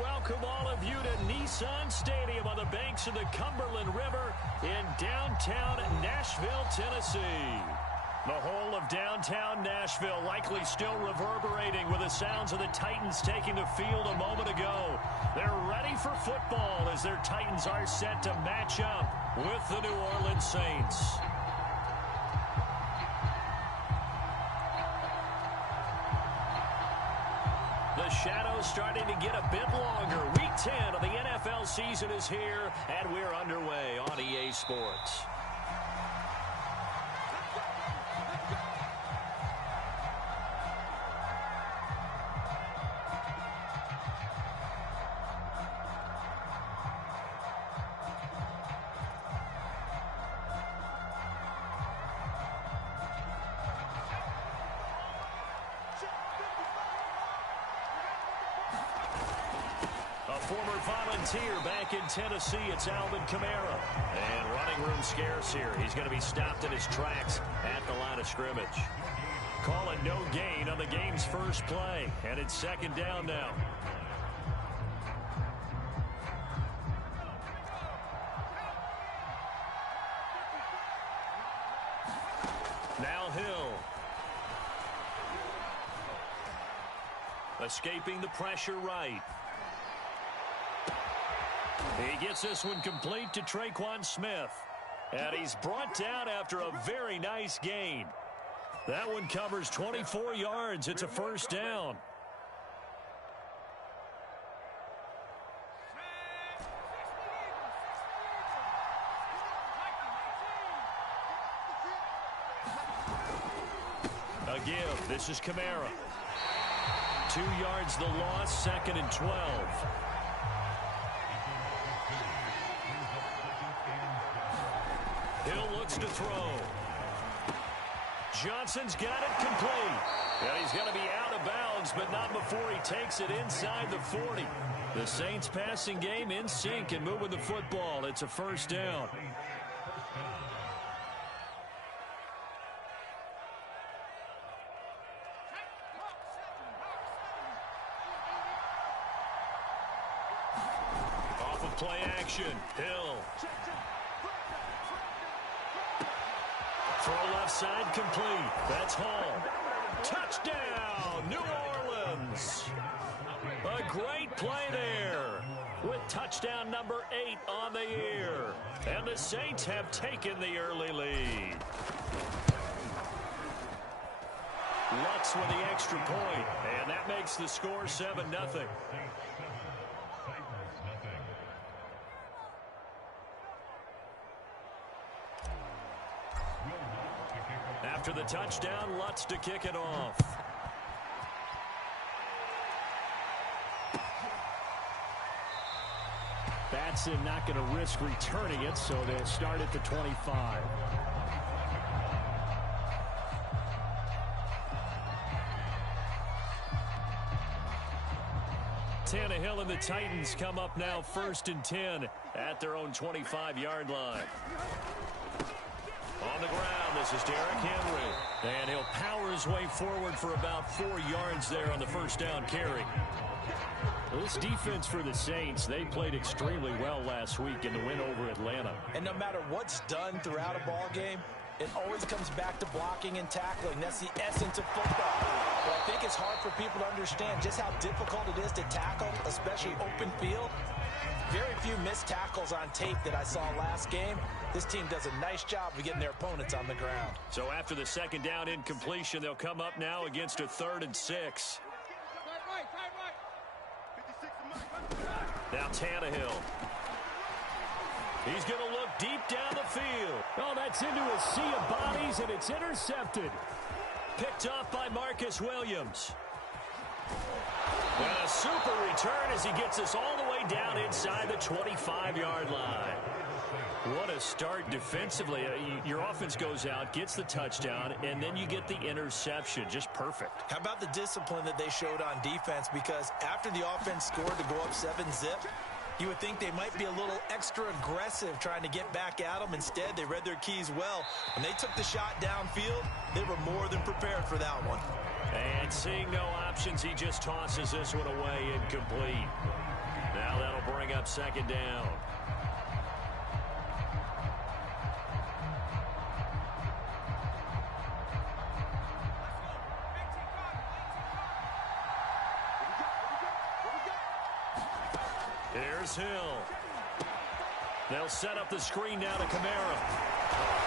welcome all of you to Nissan Stadium on the banks of the Cumberland River in downtown Nashville, Tennessee. The whole of downtown Nashville likely still reverberating with the sounds of the Titans taking the field a moment ago. They're ready for football as their Titans are set to match up with the New Orleans Saints. The shadow's starting to get a bit longer. Week 10 of the NFL season is here, and we're underway on EA Sports. Former volunteer back in Tennessee, it's Alvin Kamara. And running room scarce here. He's going to be stopped in his tracks at the line of scrimmage. Calling no gain on the game's first play. And it's second down now. Now Hill. Escaping the pressure right. He gets this one complete to Traquan Smith. And he's brought down after a very nice gain. That one covers 24 yards. It's a first down. A give. This is Kamara. 2 yards the loss, 2nd and 12. Hill looks to throw. Johnson's got it complete. And he's going to be out of bounds, but not before he takes it inside the 40. The Saints passing game in sync and moving the football. It's a first down. Off of play action, Hill. Throw left side complete. That's Hall. Touchdown, New Orleans. A great play there with touchdown number 8 on the year. And the Saints have taken the early lead. Lutz with the extra point, and that makes the score 7-0. After the touchdown, Lutz to kick it off. Batson not going to risk returning it, so they'll start at the 25. Tannehill and the Titans come up now 1st and 10 at their own 25-yard line. On the ground, this is Derrick Henry. And he'll power his way forward for about 4 yards there on the first down carry. This defense for the Saints, they played extremely well last week in the win over Atlanta. And no matter what's done throughout a ball game, it always comes back to blocking and tackling. That's the essence of football. But I think it's hard for people to understand just how difficult it is to tackle, especially open field. Very few missed tackles on tape that I saw last game. This team does a nice job of getting their opponents on the ground. So after the second down incompletion, they'll come up now against a 3rd and 6. Now Tannehill. He's going to look deep down the field. Oh, that's into a sea of bodies, and it's intercepted. Picked off by Marcus Williams. And a super return as he gets us all the way down inside the 25-yard line. What a start defensively. Your offense goes out, gets the touchdown, and then you get the interception. Just perfect. How about the discipline that they showed on defense? Because after the offense scored to go up 7-zip, you would think they might be a little extra aggressive trying to get back at them. Instead, they read their keys well. When they took the shot downfield, they were more than prepared for that one. And seeing no options, he just tosses this one away incomplete. Now that'll bring up second down. Here's Hill. They'll set up the screen now to Kamara.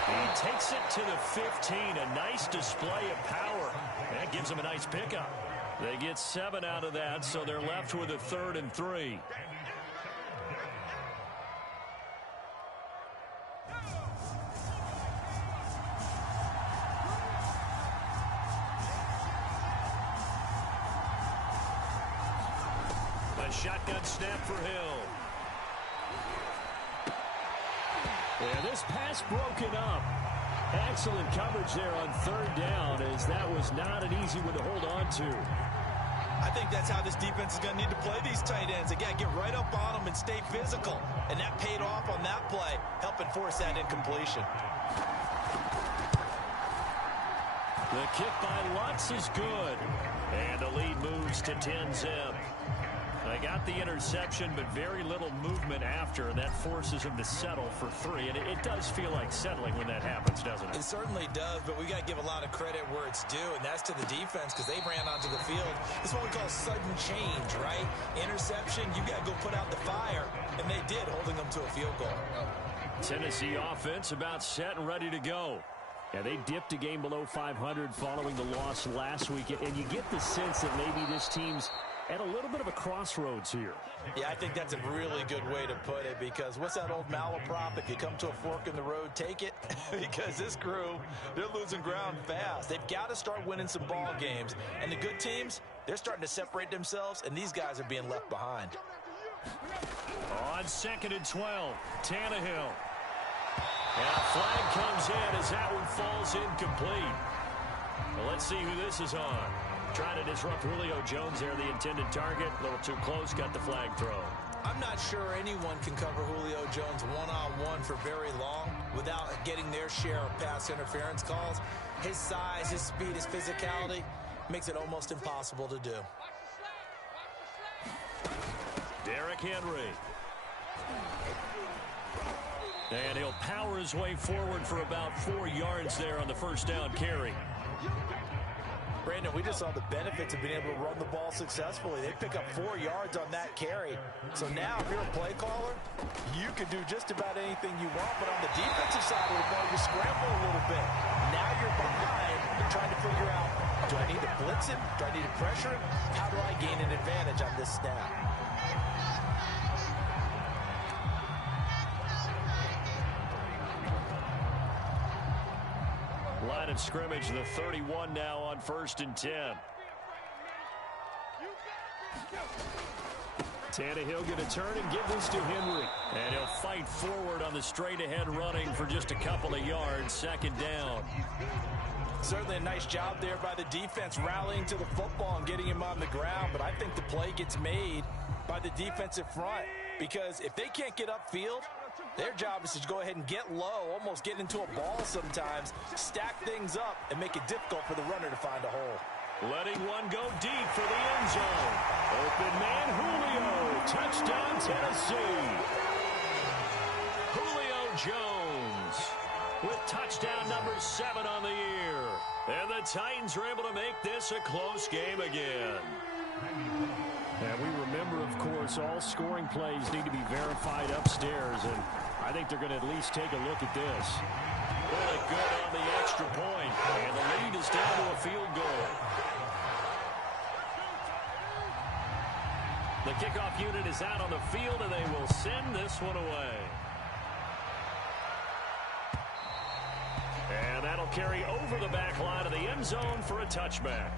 He takes it to the 15. A nice display of power. That gives him a nice pickup. They get 7 out of that, so they're left with a 3rd and 3. A shotgun snap for Hill. Yeah, this pass broken up. Excellent coverage there on 3rd down, as that was not an easy one to hold on to. I think that's how this defense is going to need to play these tight ends. Again, get right up on them and stay physical. And that paid off on that play, helping force that incompletion. The kick by Lutz is good. And the lead moves to 10-zip. They got the interception, but very little movement after, and that forces them to settle for 3. And it does feel like settling when that happens, doesn't it? It certainly does, but we got to give a lot of credit where it's due, and that's to the defense, because they ran onto the field. This is what we call sudden change, right? Interception, you got to go put out the fire, and they did, holding them to a field goal. Tennessee offense about set and ready to go. Yeah, they dipped a game below 500 following the loss last week, and you get the sense that maybe this team's at a little bit of a crossroads here. Yeah, I think that's a really good way to put it, because what's that old malaprop? If you come to a fork in the road, take it. Because this crew, they're losing ground fast. They've got to start winning some ball games. And the good teams, they're starting to separate themselves, and these guys are being left behind. On 2nd and 12, Tannehill. And a flag comes in as that one falls incomplete. Well, let's see who this is on. Trying to disrupt Julio Jones there, the intended target. A little too close, got the flag thrown. I'm not sure anyone can cover Julio Jones one-on-one for very long without getting their share of pass interference calls. His size, his speed, his physicality makes it almost impossible to do. Derrick Henry. And he'll power his way forward for about 4 yards there on the 1st down carry. Brandon, we just saw the benefits of being able to run the ball successfully. They pick up 4 yards on that carry. So now, if you're a play caller, you can do just about anything you want. But on the defensive side of the ball, you scramble a little bit. Now you're behind, trying to figure out, do I need to blitz him? Do I need to pressure him? How do I gain an advantage on this snap? Line of scrimmage, the 31 now on 1st and 10. Tannehill going to turn and give this to Henry. And he'll fight forward on the straight-ahead running for just a couple of yards. 2nd down. Certainly a nice job there by the defense, rallying to the football and getting him on the ground. But I think the play gets made by the defensive front, because if they can't get upfield, their job is to go ahead and get low, almost get into a ball sometimes, stack things up, and make it difficult for the runner to find a hole. Letting one go deep for the end zone. Open man, Julio. Touchdown, Tennessee. Julio Jones with touchdown number 7 on the year. And the Titans are able to make this a close game again. And we remember, of course, all scoring plays need to be verified upstairs, and I think they're going to at least take a look at this. Really good on the extra point, and the lead is down to a field goal. The kickoff unit is out on the field, and they will send this one away. And that'll carry over the back line of the end zone for a touchback.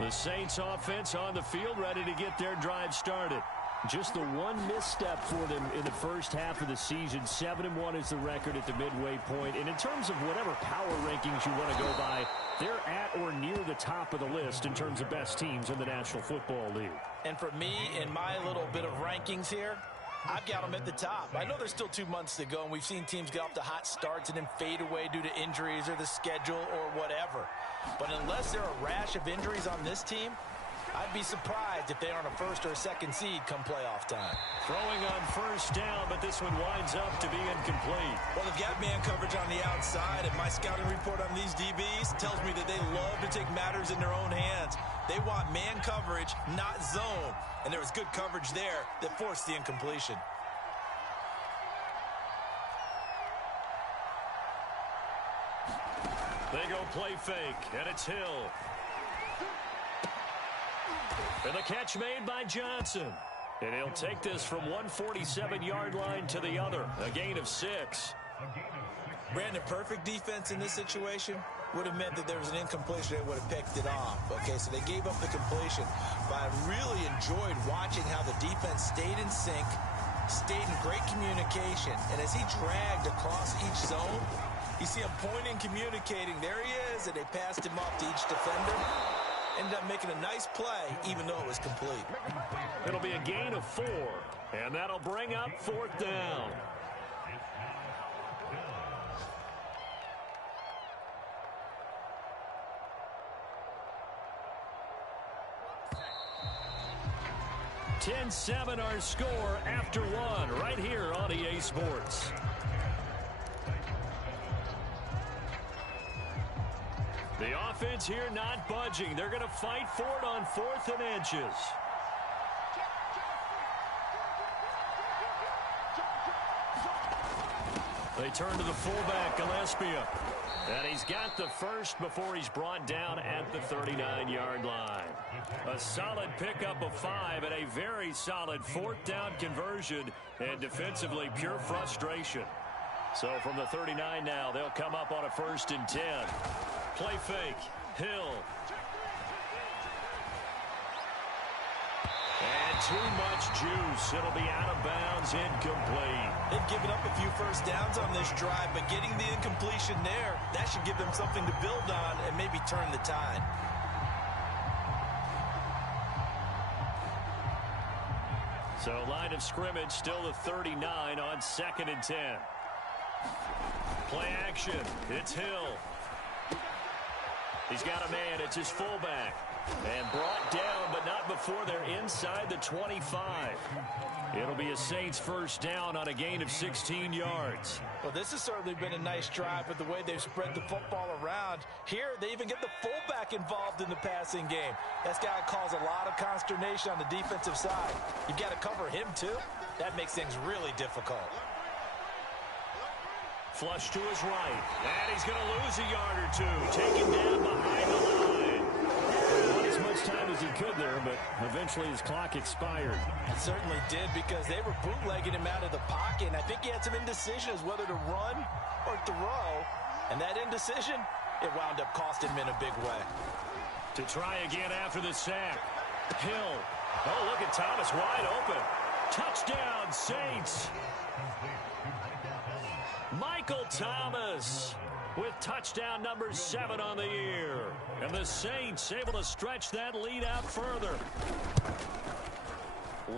The Saints offense on the field, ready to get their drive started. Just the one misstep for them in the first half of the season. 7-1 is the record at the midway point. And in terms of whatever power rankings you want to go by, they're at or near the top of the list in terms of best teams in the National Football League. And for me, in my little bit of rankings here, I've got them at the top. I know there's still 2 months to go, and we've seen teams get off to hot starts and then fade away due to injuries or the schedule or whatever. But unless there are a rash of injuries on this team, I'd be surprised if they aren't a first or a second seed come playoff time. Throwing on first down, but this one winds up to be incomplete. Well, they've got man coverage on the outside, and my scouting report on these DBs tells me that they love to take matters in their own hands. They want man coverage, not zone. And there was good coverage there that forced the incompletion. They go play fake, and it's Hill. And the catch made by Johnson. And he'll take this from 147-yard line to the other, a gain of 6. Brandon, perfect defense in this situation would have meant that there was an incompletion. They would have picked it off. Okay, so they gave up the completion. But I really enjoyed watching how the defense stayed in sync, stayed in great communication. And as he dragged across each zone, you see him pointing, communicating. There he is, and they passed him off to each defender. Ended up making a nice play, even though it was complete. It'll be a gain of 4, and that'll bring up 4th down. (10-7) our score after 1 right here on EA Sports. The offense here not budging. They're going to fight for it on 4th and inches. They turn to the fullback, Gillespie. And he's got the first before he's brought down at the 39-yard line. A solid pickup of 5 and a very solid 4th down conversion, and defensively pure frustration. So from the 39 now, they'll come up on a 1st and 10. Play fake, Hill. And too much juice. It'll be out of bounds, incomplete. They've given up a few first downs on this drive, but getting the incompletion there, that should give them something to build on and maybe turn the tide. So line of scrimmage still the 39 on 2nd and 10. Play action. It's Hill. He's got a man. It's his fullback. And brought down, but not before they're inside the 25. It'll be a Saints 1st down on a gain of 16 yards. Well, this has certainly been a nice drive with the way they've spread the football around. Here, they even get the fullback involved in the passing game. That's got to cause a lot of consternation on the defensive side. You've got to cover him, too. That makes things really difficult. Flush to his right. And he's going to lose a yard or 2. Taken down behind the line. Not as much time as he could there, but eventually his clock expired. It certainly did, because they were bootlegging him out of the pocket. And I think he had some indecision as whether to run or throw. And that indecision, it wound up costing him in a big way. To try again after the sack. Hill. Oh, look at Thomas wide open. Touchdown, Saints. Michael Thomas with touchdown number 7 on the year. And the Saints able to stretch that lead out further.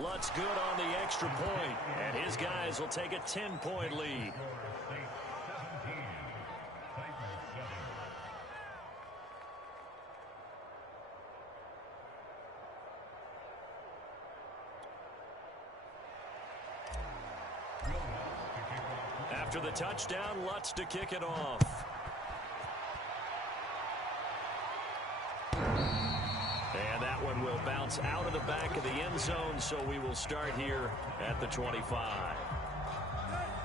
Lutz good on the extra point, and his guys will take a 10-point lead. After the touchdown, Lutz to kick it off. And that one will bounce out of the back of the end zone, so we will start here at the 25.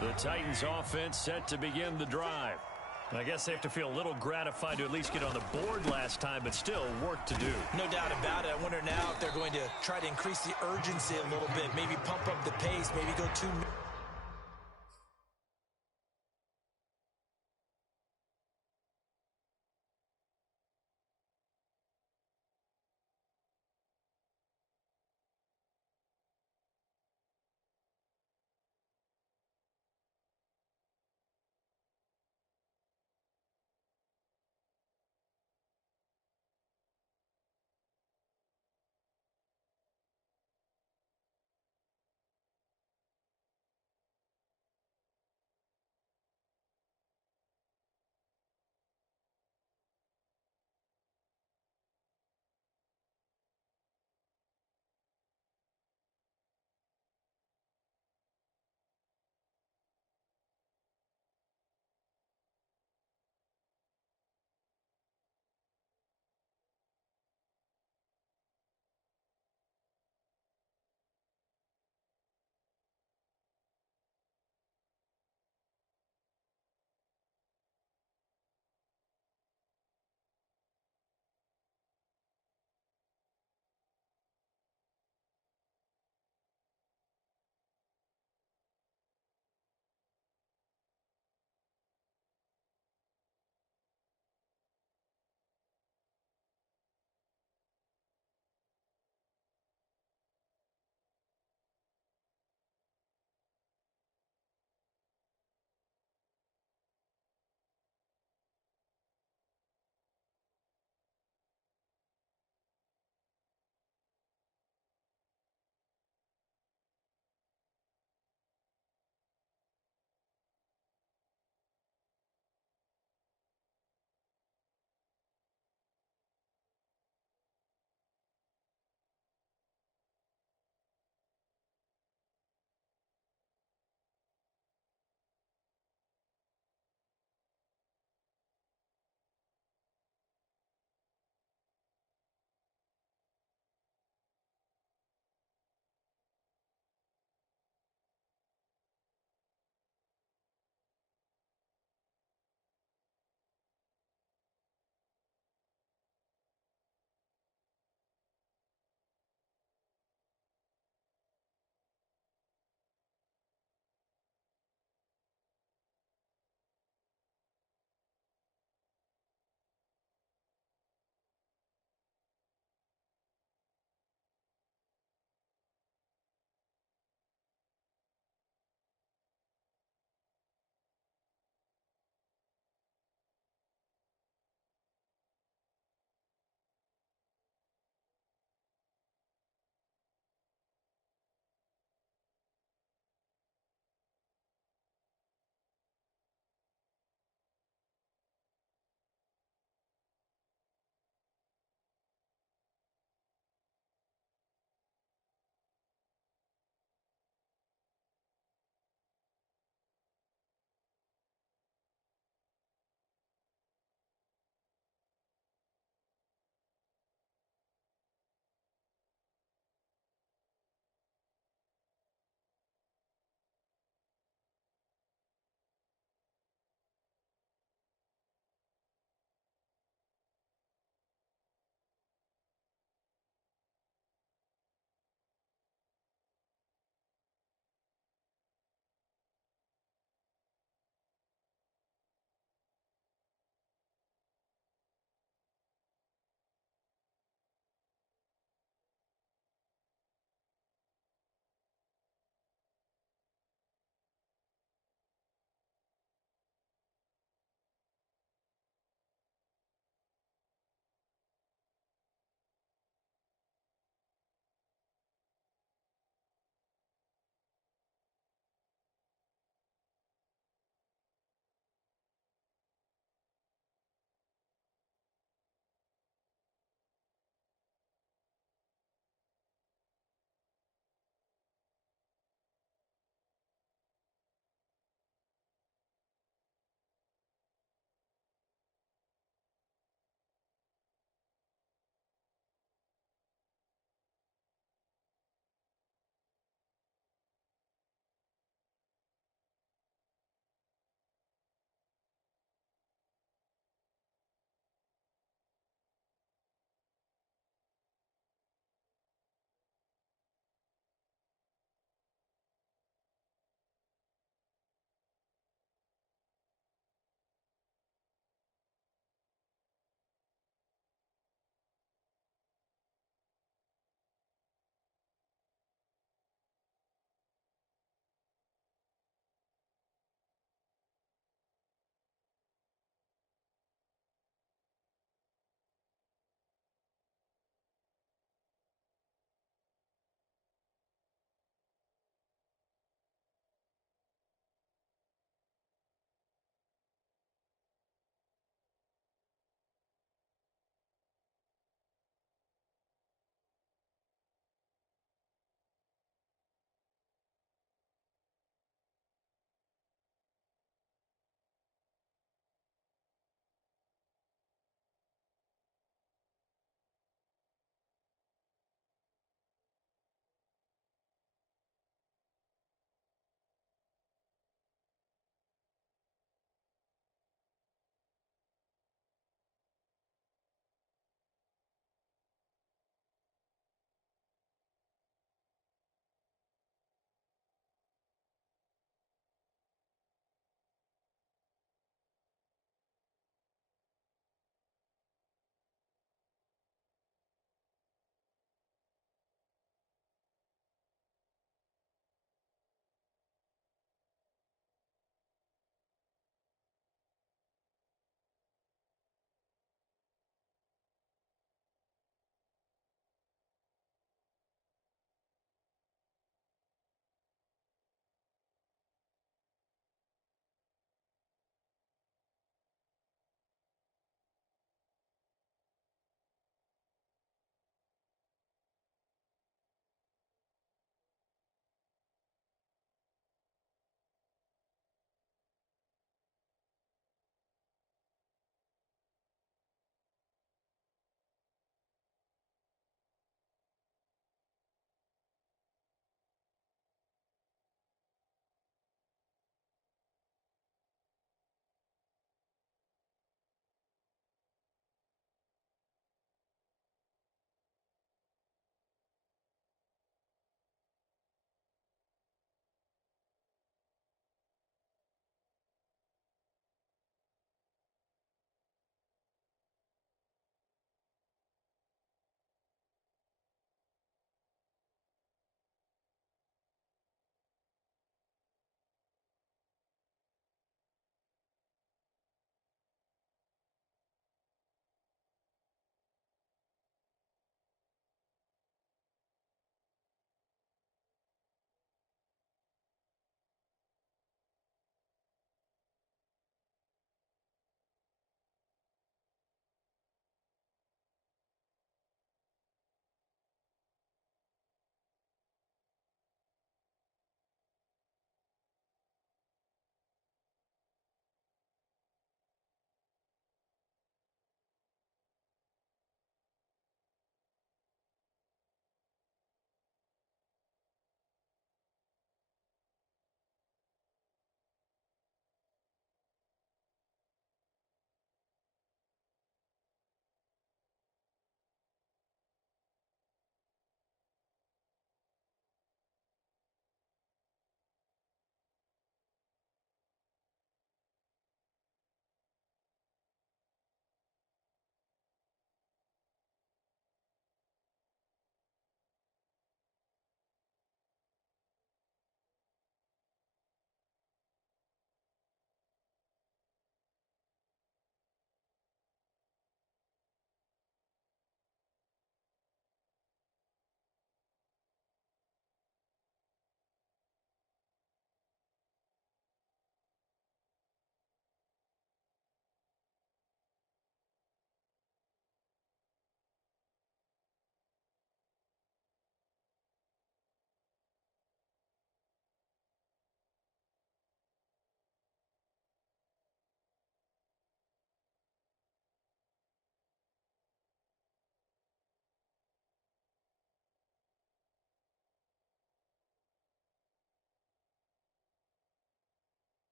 The Titans offense set to begin the drive. I guess they have to feel a little gratified to at least get on the board last time, but still work to do. No doubt about it. I wonder now if they're going to try to increase the urgency a little bit, maybe pump up the pace, maybe go 2 minutes.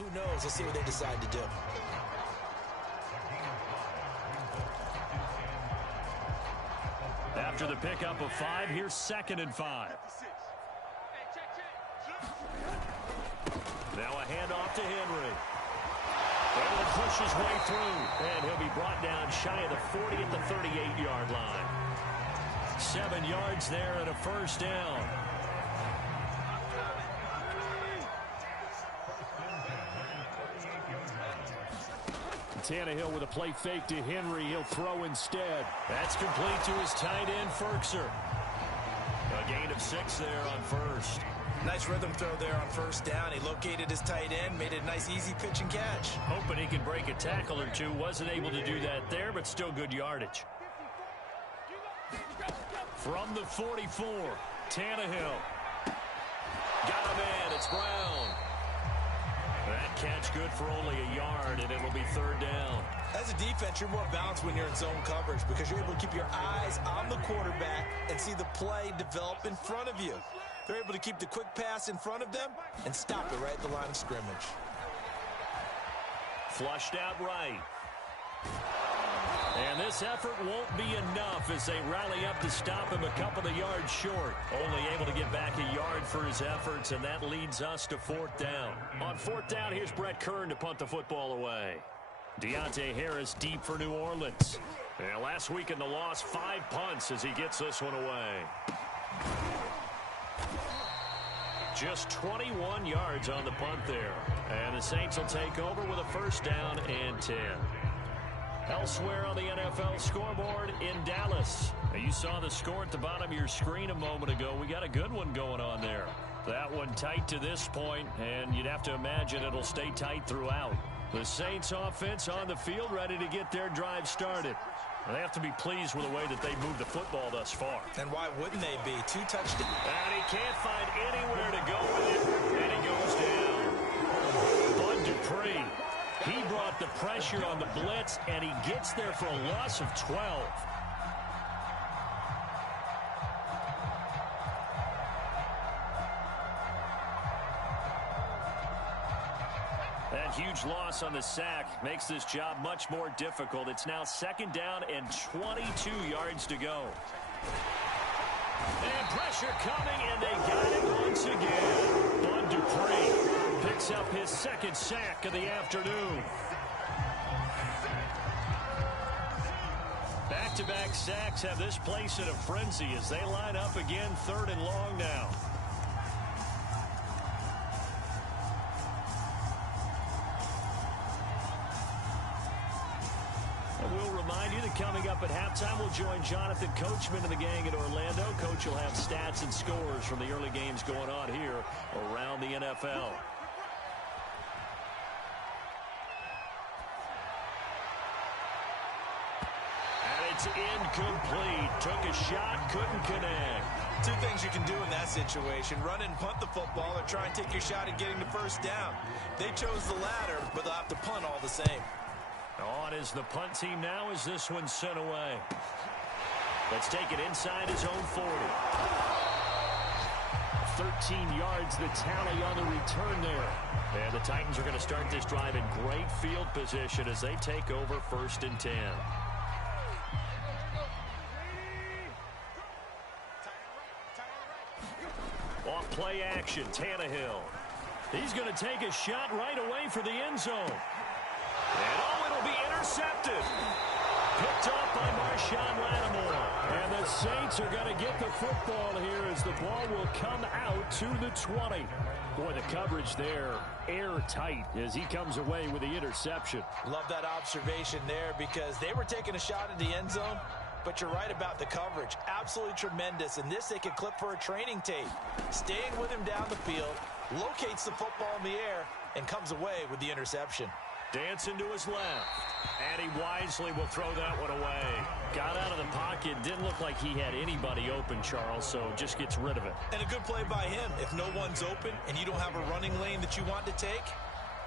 Who knows? Let's see what they decide to do. After the pickup of 5, here's 2nd and 5. Now a handoff to Henry. Able to push his way through, and he'll be brought down shy of the 40 at the 38-yard line. 7 yards there and a first down. Tannehill with a play fake to Henry. He'll throw instead. That's complete to his tight end, Ferkser. A gain of 6 there on first. Nice rhythm throw there on first down. He located his tight end, made it a nice easy pitch and catch. Hoping he can break a tackle or two. Wasn't able to do that there, but still good yardage. From the 44, Tannehill. Got him in. It's Brown. That catch good for only a yard, and it'll be 3rd down. As a defense, you're more balanced when you're in zone coverage because you're able to keep your eyes on the quarterback and see the play develop in front of you. They're able to keep the quick pass in front of them and stop it right at the line of scrimmage. Flushed out right. And this effort won't be enough as they rally up to stop him a couple of yards short. Only able to get back a yard for his efforts, and that leads us to 4th down. On 4th down, here's Brett Kern to punt the football away. Deontay Harris deep for New Orleans. And last week in the loss, 5 punts as he gets this one away. Just 21 yards on the punt there. And the Saints will take over with a first down and 10. Elsewhere on the NFL scoreboard in Dallas. Now, you saw the score at the bottom of your screen a moment ago. We got a good one going on there. That one tight to this point, and you'd have to imagine it'll stay tight throughout. The Saints offense on the field ready to get their drive started. They have to be pleased with the way that they moved the football thus far. And why wouldn't they be? 2 touchdowns. And he can't find anywhere to go with it, and he goes down. Bud Dupree. He brought the pressure on the blitz, and he gets there for a loss of 12. That huge loss on the sack makes this job much more difficult. It's now 2nd down and 22 yards to go. And pressure coming, and they got it once again. Bud Dupree picks up his 2nd sack of the afternoon. Back-to-back sacks have this place in a frenzy as they line up again 3rd and long now. Coming up at halftime, we'll join Jonathan Coachman and the gang in Orlando. Coach will have stats and scores from the early games going on here around the NFL. And it's incomplete. Took a shot, couldn't connect. 2 things you can do in that situation. Run and punt the football or try and take your shot at getting the first down. They chose the latter, but they'll have to punt all the same. On is the punt team now as this one's sent away. Let's take it inside his own 40. 13 yards the tally on the return there. And the Titans are going to start this drive in great field position as they take over 1st and 10. Off play action, Tannehill. He's going to take a shot right away for the end zone. And it'll be intercepted. Picked off by Marshawn Lattimore. And the Saints are going to get the football here as the ball will come out to the 20. Boy, the coverage there, airtight as he comes away with the interception. Love that observation there because they were taking a shot at the end zone, but you're right about the coverage. Absolutely tremendous. And this they could clip for a training tape. Staying with him down the field, locates the football in the air, and comes away with the interception. Dancing to his left. And he wisely will throw that one away. Got out of the pocket. Didn't look like he had anybody open, Charles, so just gets rid of it. And a good play by him. If no one's open and you don't have a running lane that you want to take,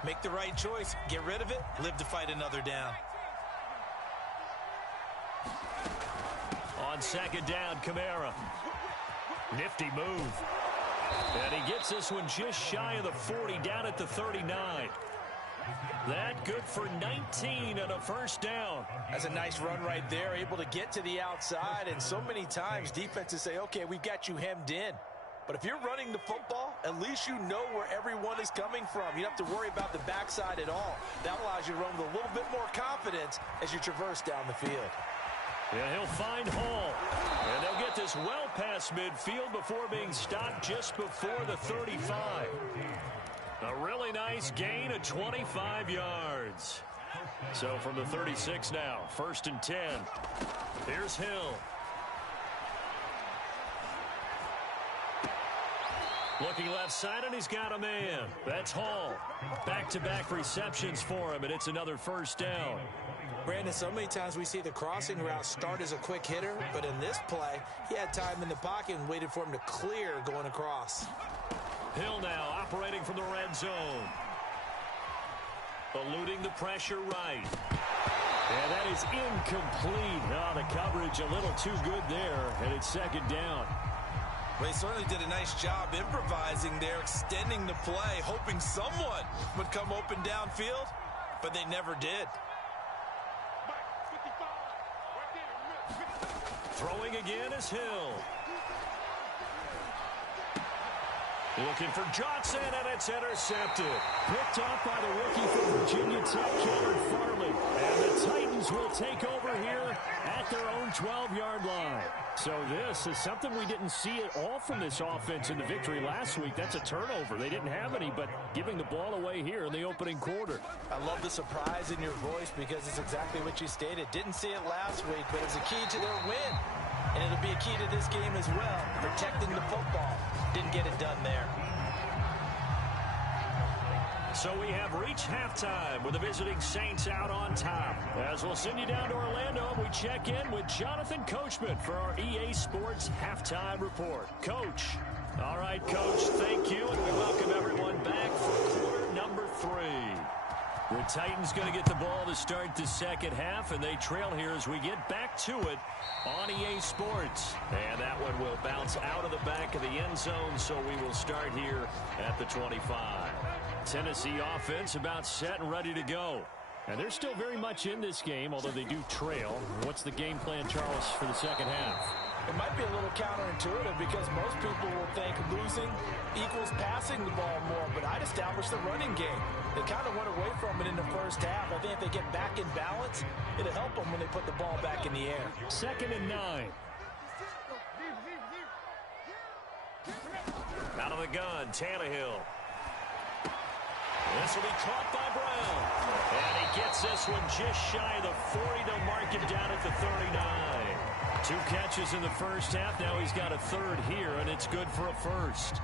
make the right choice. Get rid of it. Live to fight another down. On 2nd down, Kamara. Nifty move. And he gets this one just shy of the 40, down at the 39. That good for 19 and a first down. That's a nice run right there, able to get to the outside. And so many times defenses say, okay, we've got you hemmed in. But if you're running the football, at least you know where everyone is coming from. You don't have to worry about the backside at all. That allows you to run with a little bit more confidence as you traverse down the field. Yeah, he'll find Hall. And they'll get this well past midfield before being stopped just before the 35. A really nice gain of 25 yards. So from the 36 now, 1st and 10. Here's Hill. Looking left side, and he's got a man. That's Hall. Back-to-back receptions for him, and it's another first down. Brandon, so many times we see the crossing route start as a quick hitter, but in this play, he had time in the pocket and waited for him to clear going across. Hill now operating from the red zone. Eluding the pressure right. And that is incomplete. Oh, the coverage a little too good there, and it's 2nd down. Well, he certainly did a nice job improvising there, extending the play, hoping someone would come open downfield, but they never did. Throwing again is Hill. Looking for Johnson, and it's intercepted. Picked off by the rookie from Virginia Tech, Cameron Farley. And the Titans will take over here at their own 12-yard line. So this is something we didn't see at all from this offense in the victory last week. That's a turnover. They didn't have any, but giving the ball away here in the opening quarter. I love the surprise in your voice because it's exactly what you stated. Didn't see it last week, but it's a key to their win. And it'll be a key to this game as well, protecting the football. Didn't get it done there. So we have reached halftime with the visiting Saints out on top. As we'll send you down to Orlando, and we check in with Jonathan Coachman for our EA Sports Halftime Report. Coach. All right, Coach, thank you, and we welcome everyone back for quarter number 3. The Titans going to get the ball to start the second half, and they trail here as we get back to it on EA Sports. And that one will bounce out of the back of the end zone, so we will start here at the 25. Tennessee offense about set and ready to go. And they're still very much in this game, although they do trail. What's the game plan, Charles, for the second half? It might be a little counterintuitive because most people will think losing equals passing the ball more, but I'd establish the running game. They kind of went away from it in the first half. I think if they get back in balance, it'll help them when they put the ball back in the air. 2nd and 9. Out of the gun, Tannehill. This will be caught by Brown. And he gets this one just shy of the 40 to mark him down at the 39. 2 catches in the first half. Now he's got a 3rd here, and it's good for a 1st.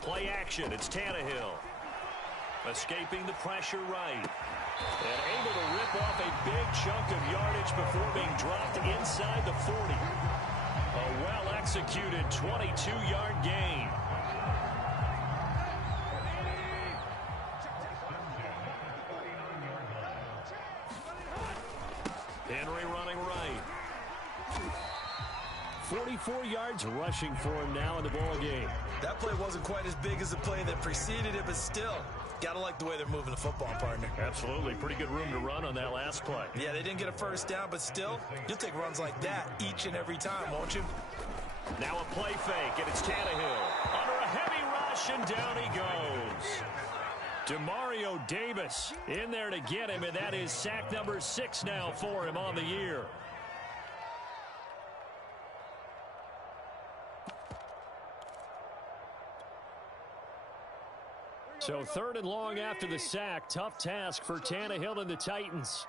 Play action. It's Tannehill. Escaping the pressure right. And able to rip off a big chunk of yardage before being dropped inside the 40. A well-executed 22-yard gain. Henry running right. 44 yards rushing for him now in the ball game. That play wasn't quite as big as the play that preceded it, but still, gotta like the way they're moving the football, partner. Absolutely. Pretty good room to run on that last play. Yeah, they didn't get a first down, but still, you'll take runs like that each and every time, won't you? Now a play fake, and it's Tannehill. Under a heavy rush, and down he goes. Demario Davis in there to get him, and that is sack number 6 now for him on the year. So 3rd and long after the sack. Tough task for Tannehill and the Titans.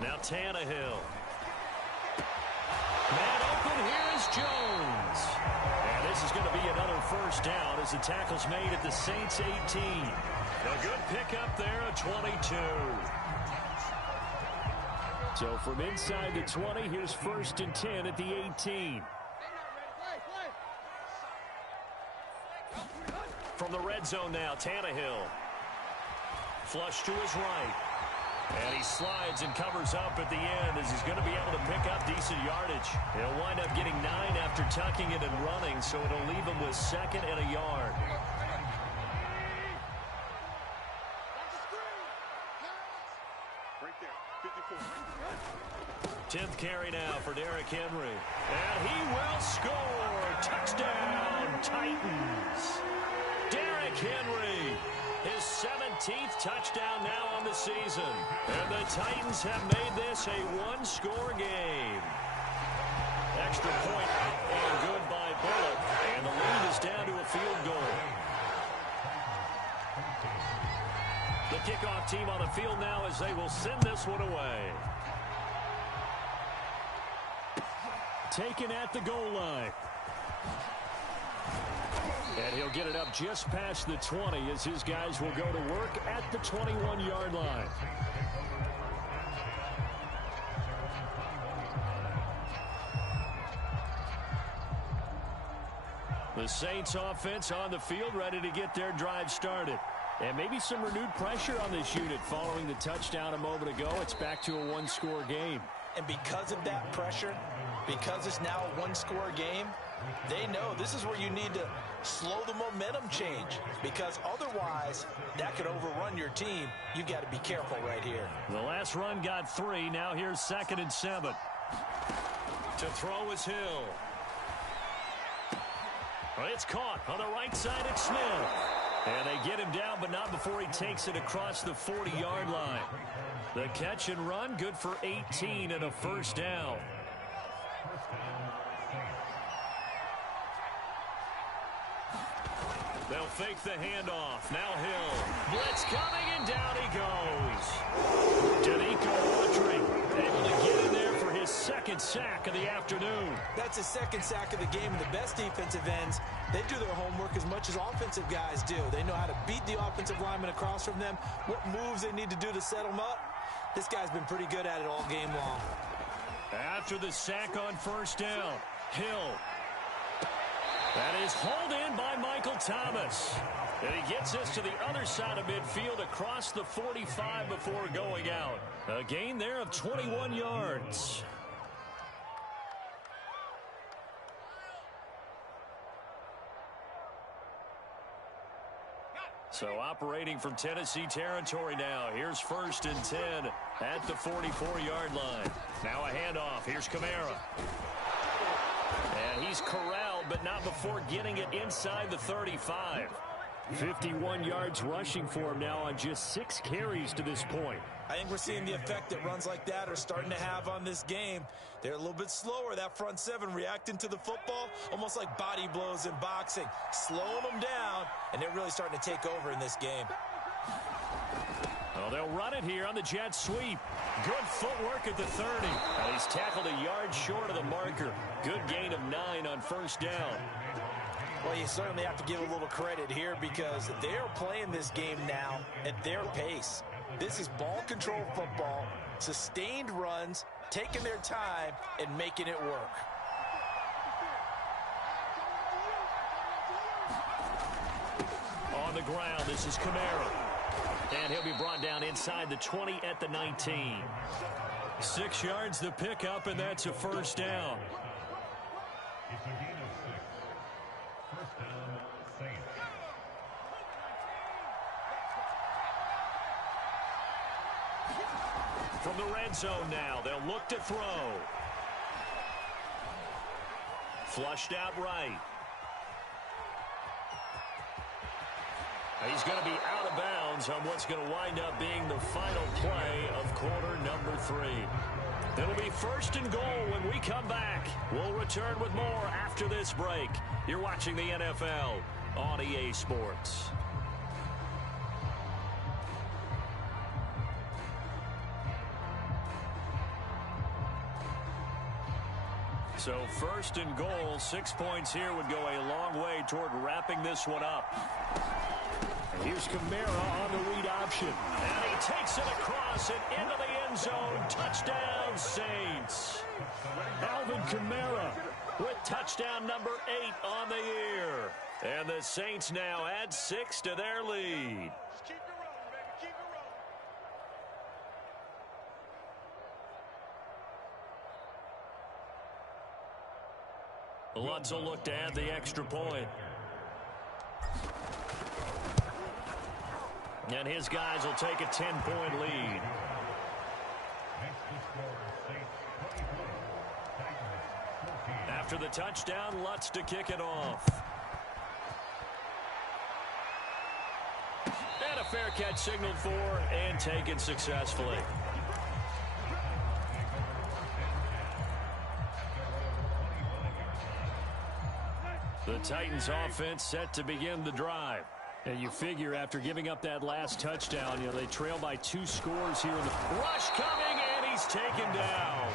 Now Tannehill. Man open, here is Jones. And this is going to be another first down as the tackle's made at the Saints 18. A good pickup there, a 22. So from inside the 20, here's 1st and 10 at the 18. From the red zone now, Tannehill. Flush to his right. And he slides and covers up at the end as he's going to be able to pick up decent yardage. He'll wind up getting 9 after tucking it and running, so it'll leave him with 2nd and a yard. Right there, 54. 10th carry now for Derrick Henry. And he will score. Touchdown, Titans. Derrick Henry, his 17th touchdown now on the season. And the Titans have made this a one-score game. Extra point up and good by Bullock. And the lead is down to a field goal. The kickoff team on the field now as they will send this one away. Taken at the goal line. And he'll get it up just past the 20 as his guys will go to work at the 21-yard line. The Saints offense on the field ready to get their drive started. And maybe some renewed pressure on this unit following the touchdown a moment ago. It's back to a one-score game. And because of that pressure, because it's now a one-score game, they know this is where you need to slow the momentum change, because otherwise that could overrun your team. You've got to be careful right here. The last run got 3. Now here's 2nd and 7. To throw is Hill. It's caught on the right side at Smith. And they get him down, but not before he takes it across the 40-yard line. The catch and run, good for 18 and a first down. They'll fake the handoff. Now Hill. Blitz coming, and down he goes. Danico Autry able to get in there for his 2nd sack of the afternoon. That's his 2nd sack of the game. And the best defensive ends, they do their homework as much as offensive guys do. They know how to beat the offensive lineman across from them, what moves they need to do to set them up. This guy's been pretty good at it all game long. After the sack on first down, Hill. That is hauled in by Michael Thomas. And he gets us to the other side of midfield across the 45 before going out. A gain there of 21 yards. So operating from Tennessee territory now. Here's 1st and 10 at the 44-yard line. Now a handoff. Here's Kamara. And he's corralled, but not before getting it inside the 35. 51 yards rushing for him now on just 6 carries to this point. I think we're seeing the effect that runs like that are starting to have on this game. They're a little bit slower, that front 7, reacting to the football, almost like body blows in boxing, slowing them down, and they're really starting to take over in this game. Well, they'll run it here on the jet sweep. Good footwork at the 30. And he's tackled a yard short of the marker. Good gain of 9 on first down. Well, you certainly have to give a little credit here because they're playing this game now at their pace. This is ball control football, sustained runs, taking their time, and making it work. On the ground, this is Kamara. And he'll be brought down inside the 20 at the 19. 6 yards the pickup, and that's a first down. From the red zone now, they'll look to throw. Flushed out right. He's going to be out of bounds on what's going to wind up being the final play of quarter number 3. It'll be 1st and goal when we come back. We'll return with more after this break. You're watching the NFL on EA Sports. So 1st and goal, 6 points here would go a long way toward wrapping this one up. And here's Kamara on the read option. And he takes it across and into the end zone. Touchdown, Saints. Alvin Kamara with touchdown number 8 on the year. And the Saints now add 6 to their lead. Keep it rolling, baby. Keep it rolling. Lutz will look to add the extra point. And his guys will take a 10-point lead. After the touchdown, Lutz to kick it off. And a fair catch signaled for and taken successfully. The Titans offense set to begin the drive. And you figure after giving up that last touchdown, they trail by 2 scores here in the rush coming, and he's taken down.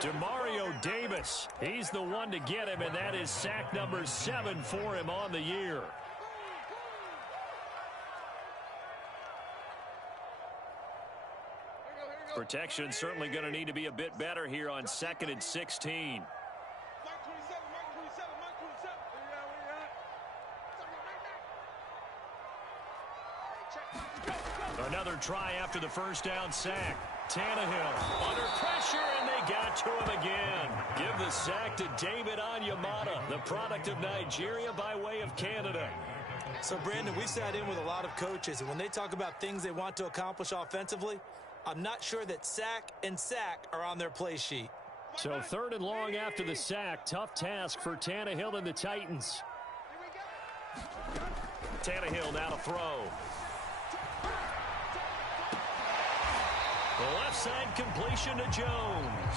Demario Davis, he's the one to get him, and that is sack number 7 for him on the year. Protection certainly going to need to be a bit better here on 2nd and 16. Another try after the first down sack. Tannehill under pressure, and they got to him again. Give the sack to David Onyemata, the product of Nigeria by way of Canada. So, Brandon, we sat in with a lot of coaches, and when they talk about things they want to accomplish offensively, I'm not sure that sack and sack are on their play sheet. So 3rd and long after the sack. Tough task for Tannehill and the Titans. Tannehill now to throw. The left side completion to Jones.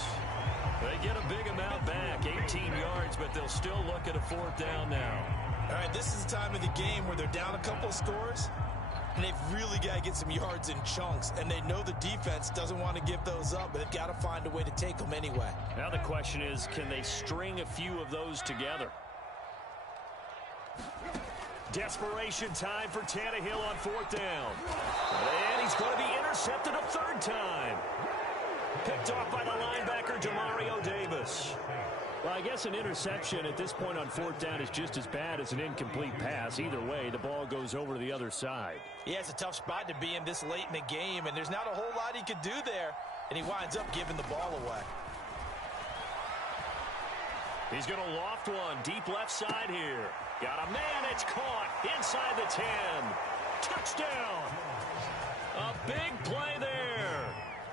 They get a big amount back, 18 yards, but they'll still look at a 4th down now. All right, this is the time of the game where they're down a couple of scores, and they've really got to get some yards in chunks, and they know the defense doesn't want to give those up, but they've got to find a way to take them anyway. Now the question is, can they string a few of those together? Desperation time for Tannehill on 4th down. And he's going to be intercepted a 3rd time. Picked off by the linebacker, Demario Davis. Well, I guess an interception at this point on 4th down is just as bad as an incomplete pass. Either way, the ball goes over to the other side. Yeah, it's a tough spot to be in this late in the game, and there's not a whole lot he could do there, and he winds up giving the ball away. He's going to loft one deep left side here. Got a man, it's caught inside the 10. Touchdown. A big play there.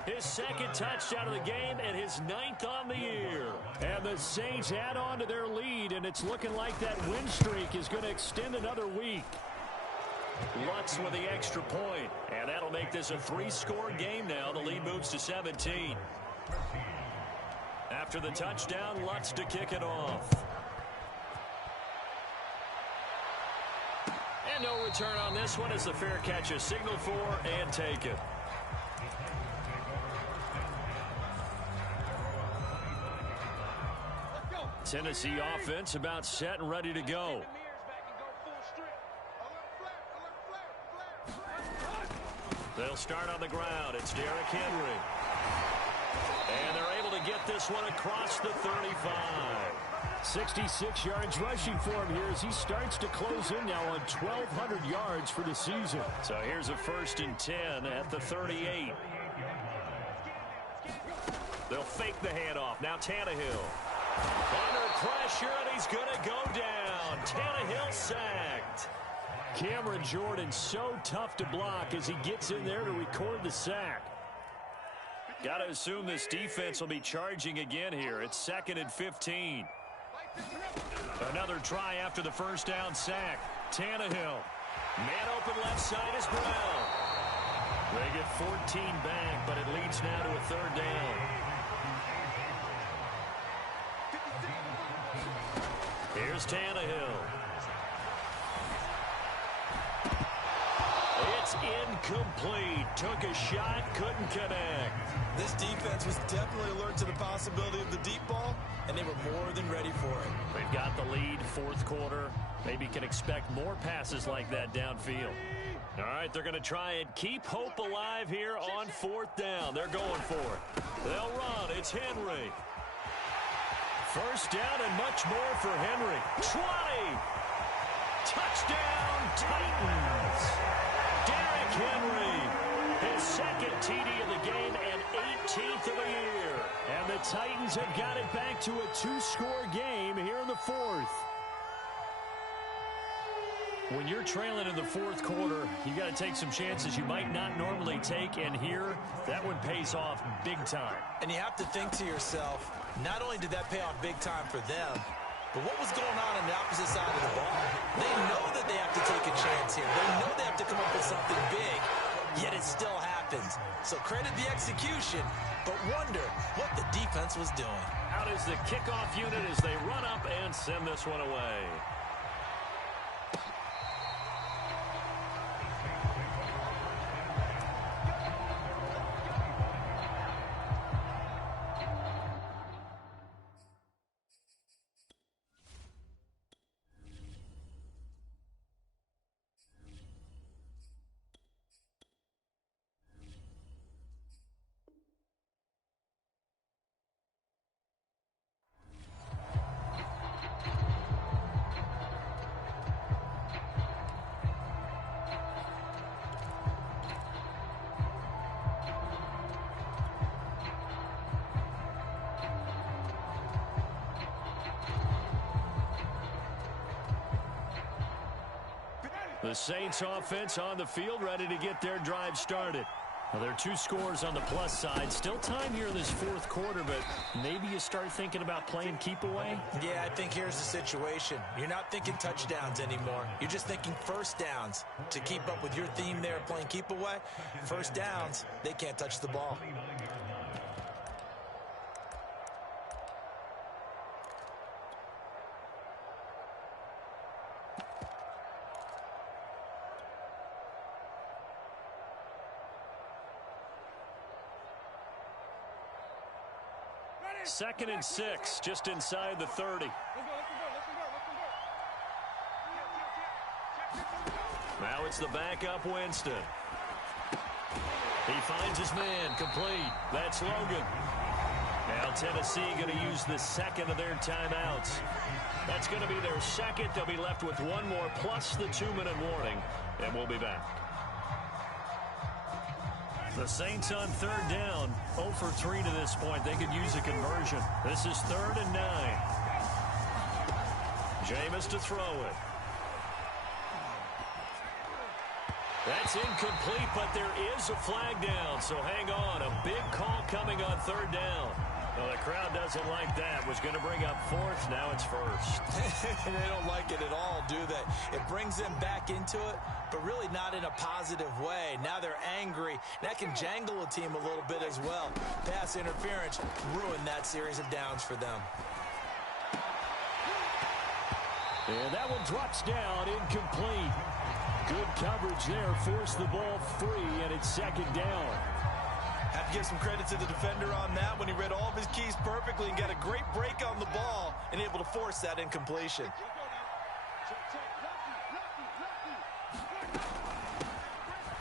His 2nd touchdown of the game and his 9th on the year. And the Saints add on to their lead, and it's looking like that win streak is going to extend another week. Lutz with the extra point, and that'll make this a 3-score game now. The lead moves to 17. After the touchdown, Lutz to kick it off. And no return on this one as the fair catch is signaled for and taken. Tennessee offense about set and ready to go. They'll start on the ground. It's Derrick Henry. And they're able to get this one across the 35. 66 yards rushing for him here as he starts to close in now on 1,200 yards for the season. So here's a 1st and 10 at the 38. They'll fake the handoff. Now Tannehill. Under pressure, and he's going to go down. Tannehill sacked. Cameron Jordan so tough to block as he gets in there to record the sack. Got to assume this defense will be charging again here. It's 2nd and 15. Another try after the first down sack. Tannehill. Man open left side is Brown. They get 14 back, but it leads now to a 3rd down. Here's Tannehill. It's incomplete. Took a shot, couldn't connect. This defense was definitely alert to the possibility of the deep ball, and they were more than ready for it. They've got the lead, 4th quarter. Maybe can expect more passes like that downfield. All right, they're going to try and keep hope alive here on 4th down. They're going for it. They'll run. It's Henry. 1st down and much more for Henry. 20. Touchdown, Titans. Derrick Henry. His second TD of the game and 18th of the year. And the Titans have got it back to a two-score game here in the fourth. When you're trailing in the fourth quarter, you got to take some chances you might not normally take, and here, that one pays off big time. And you have to think to yourself, not only did that pay off big time for them, but what was going on the opposite side of the ball? They know that they have to take a chance here. They know they have to come up with something big, yet it still happens. So credit the execution, but wonder what the defense was doing. Out is the kickoff unit as they run up and send this one away. The Saints offense on the field, ready to get their drive started. Well, there are two scores on the plus side. Still time here in this fourth quarter, but maybe you start thinking about playing keep away? Yeah, I think here's the situation. You're not thinking touchdowns anymore. You're just thinking first downs. To keep up with your theme there, playing keep away, first downs, they can't touch the ball. Second and 6, just inside the 30. Now it's the backup Winston. He finds his man, complete. That's Logan. Now Tennessee going to use the second of their timeouts. That's going to be their second. They'll be left with one more plus the 2-minute warning, and we'll be back. The Saints on third down, 0 for 3 to this point. They could use a conversion. This is 3rd and 9. Jameis to throw it. That's incomplete, but there is a flag down, so hang on. A big call coming on third down. Well, the crowd doesn't like that. Was going to bring up fourth. Now it's first. They don't like it at all, do they? It brings them back into it, but really not in a positive way. Now they're angry. That can jangle a team a little bit as well. Pass interference ruined that series of downs for them. And that one drops down, incomplete. Good coverage there. Forced the ball free, and it's second down. Have to give some credit to the defender on that when he read all of his keys perfectly and got a great break on the ball and able to force that incompletion.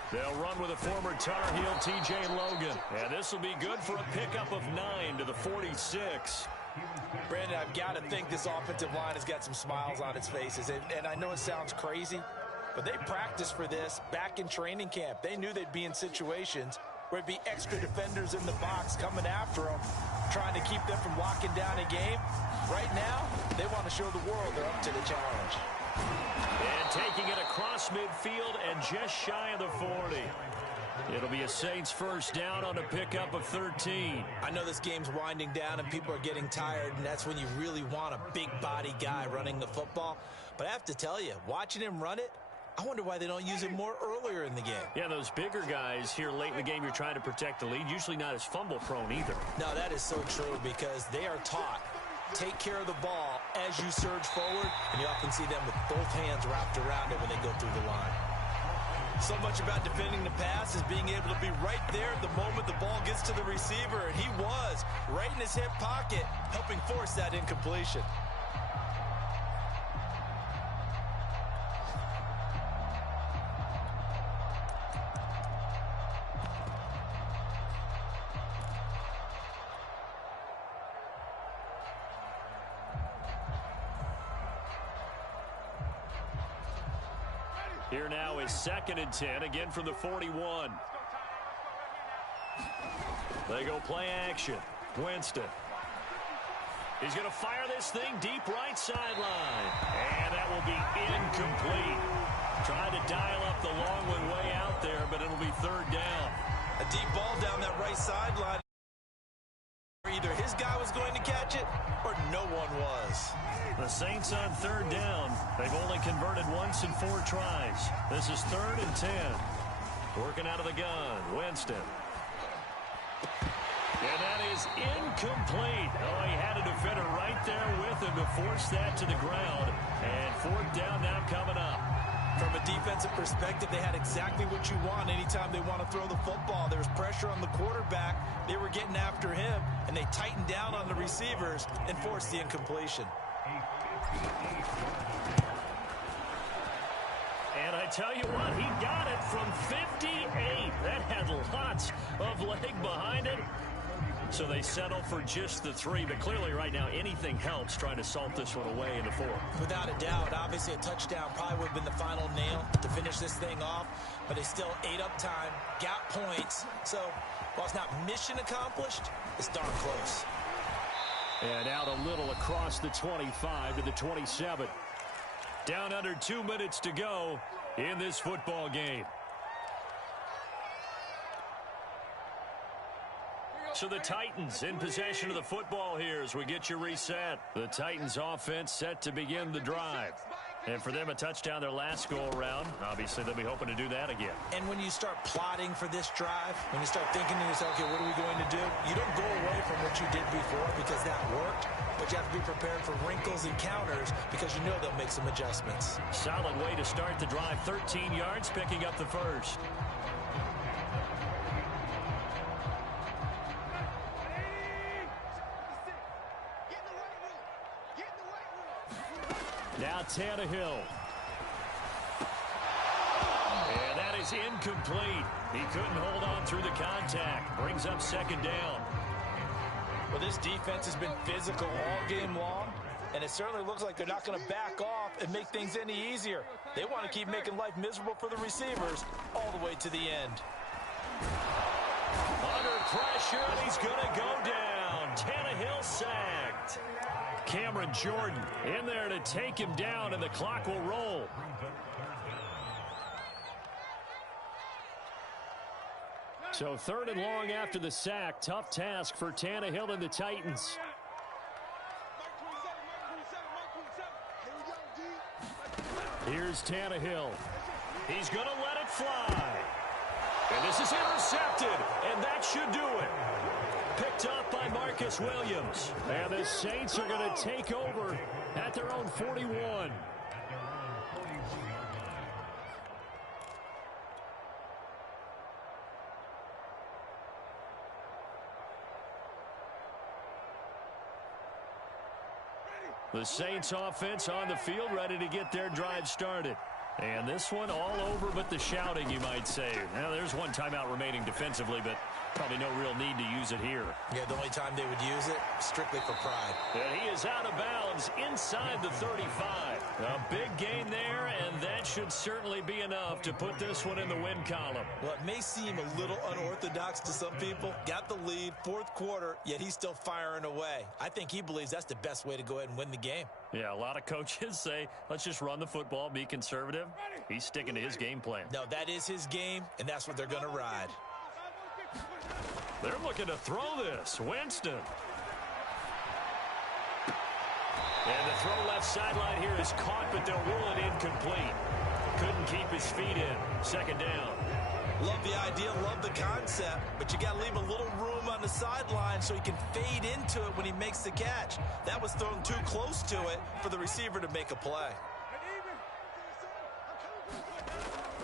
They'll run with a former Tar Heel, T.J. Logan. And this will be good for a pickup of 9 to the 46. Brandon, I've got to think this offensive line has got some smiles on its faces. And I know it sounds crazy, but they practiced for this back in training camp. They knew they'd be in situations where there'd be extra defenders in the box coming after them, trying to keep them from locking down a game. Right now, they want to show the world they're up to the challenge. And taking it across midfield and just shy of the 40. It'll be a Saints first down on a pickup of 13. I know this game's winding down and people are getting tired, and that's when you really want a big body guy running the football. But I have to tell you, watching him run it, I wonder why they don't use him more earlier in the game. Yeah, those bigger guys here late in the game, you're trying to protect the lead. Usually not as fumble prone either. No, that is so true because they are taught. Take care of the ball as you surge forward, and you often see them with both hands wrapped around it when they go through the line. So much about defending the pass is being able to be right there the moment the ball gets to the receiver, and he was right in his hip pocket, helping force that incompletion. Here now is 2nd and 10, again from the 41. They go play action. Winston. He's going to fire this thing deep right sideline. And that will be incomplete. Trying to dial up the long one way out there, but it'll be third down. A deep ball down that right sideline. Either his guy was going to catch it or no one was. The Saints on third down. They've only converted once in 4 tries. This is 3rd and 10. Working out of the gun. Winston. And that is incomplete. Oh, he had a defender right there with him to force that to the ground. And 4th down now coming up. From a defensive perspective, they had exactly what you want anytime they want to throw the football. There was pressure on the quarterback. They were getting after him, and they tightened down on the receivers and forced the incompletion. And I tell you what, he got it from 58. That had lots of leg behind it. So they settle for just the 3, but clearly right now anything helps trying to salt this one away into 4. Without a doubt, obviously a touchdown probably would have been the final nail to finish this thing off, but they still ate up time, got points. So while it's not mission accomplished, it's darn close. And out a little across the 25 to the 27. Down under 2 minutes to go in this football game. So the Titans in possession of the football here as we get you reset. The Titans offense set to begin the drive. And for them, a touchdown their last go-around. Obviously, they'll be hoping to do that again. And when you start plotting for this drive, when you start thinking to yourself, okay, what are we going to do? You don't go away from what you did before because that worked, but you have to be prepared for wrinkles and counters because you know they'll make some adjustments. Solid way to start the drive. 13 yards, picking up the first. Now Tannehill. And that is incomplete. He couldn't hold on through the contact. Brings up 2nd down. Well, this defense has been physical all game long, and it certainly looks like they're not going to back off and make things any easier. They want to keep making life miserable for the receivers all the way to the end. Under pressure, and he's going to go down. Tannehill sacked. Cameron Jordan in there to take him down, and the clock will roll. So 3rd and long after the sack. Tough task for Tannehill and the Titans. Here's Tannehill. He's going to let it fly. And this is intercepted, and that should do it. Picked up by Marcus Williams. And the Saints are going to take over at their own 41. The Saints offense on the field ready to get their drive started. And this one all over but the shouting, you might say. Now, there's one timeout remaining defensively, but probably no real need to use it here. Yeah, the only time they would use it, strictly for pride. And he is out of bounds inside the 35. A big gain there, and that should certainly be enough to put this one in the win column. Well, it may seem a little unorthodox to some people. Got the lead, 4th quarter, yet he's still firing away. I think he believes that's the best way to go ahead and win the game. Yeah, a lot of coaches say, let's just run the football, be conservative. He's sticking to his game plan. No, that is his game, and that's what they're going to ride. They're looking to throw this. Winston. And the throw left sideline here is caught, but they'll rule it incomplete. Couldn't keep his feet in. 2nd down. Love the idea, love the concept, but you got to leave a little room on the sideline so he can fade into it when he makes the catch. That was thrown too close to it for the receiver to make a play.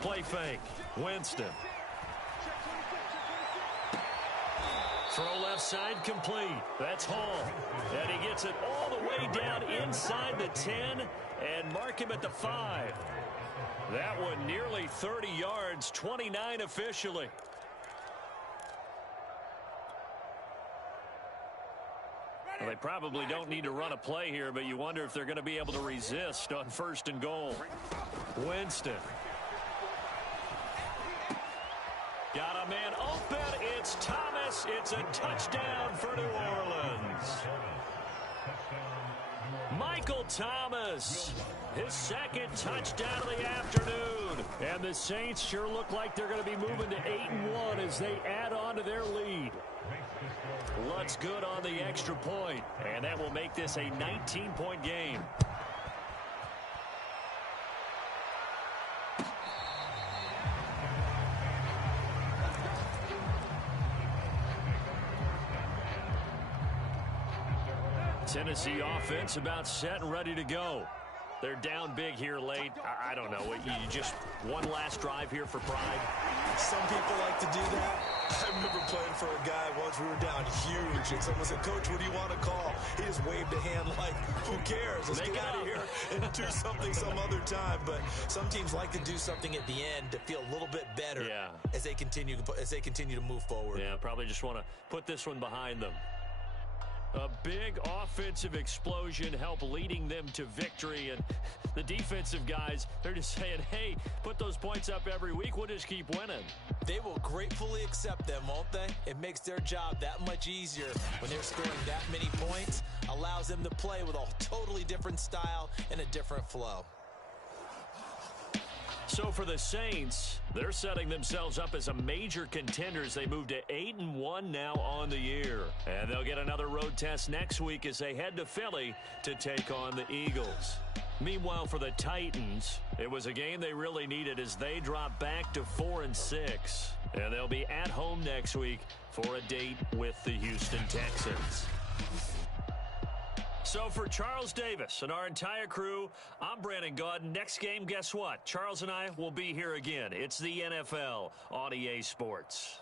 Play fake. Winston. Throw left side complete. That's Hall. And he gets it all the way down inside the 10 and mark him at the 5. That one nearly 30 yards, 29 officially. Well, they probably don't need to run a play here, but you wonder if they're going to be able to resist on 1st and goal. Winston. Got a man open. It's Thomas. It's a touchdown for New Orleans. Michael Thomas, his second touchdown of the afternoon. And the Saints sure look like they're going to be moving to 8-1 as they add on to their lead. Lutz good on the extra point, and that will make this a 19-point game. Tennessee offense about set and ready to go. They're down big here late. I don't know. You just one last drive here for pride. Some people like to do that. I remember playing for a guy once. We were down huge, and someone said, "Coach, what do you want to call?" He just waved a hand like, "Who cares? Let's get out of here and do something some other time." But some teams like to do something at the end to feel a little bit better as they continue to move forward. Yeah, probably just want to put this one behind them. A big offensive explosion helped leading them to victory. And the defensive guys, they're just saying, hey, put those points up every week. We'll just keep winning. They will gratefully accept them, won't they? It makes their job that much easier when they're scoring that many points. Allows them to play with a totally different style and a different flow. So for the Saints, they're setting themselves up as a major contender as they move to 8-1 now on the year. And they'll get another road test next week as they head to Philly to take on the Eagles. Meanwhile, for the Titans, it was a game they really needed as they drop back to 4-6. And they'll be at home next week for a date with the Houston Texans. So for Charles Davis and our entire crew, I'm Brandon Gaudin. Next game, guess what? Charles and I will be here again. It's the NFL on EA Sports.